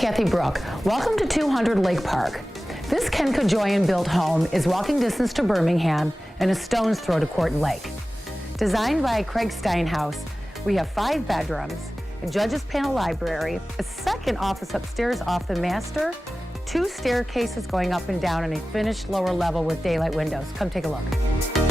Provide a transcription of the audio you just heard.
Kathy Broock. Welcome to 200 Lake Park. This Ken Kojaian built home is walking distance to Birmingham and a stone's throw to Quarton Lake. Designed by Craig Steinhous, we have 5 bedrooms, a judge's panel library, a second office upstairs off the master, 2 staircases going up and down, and a finished lower level with daylight windows. Come take a look.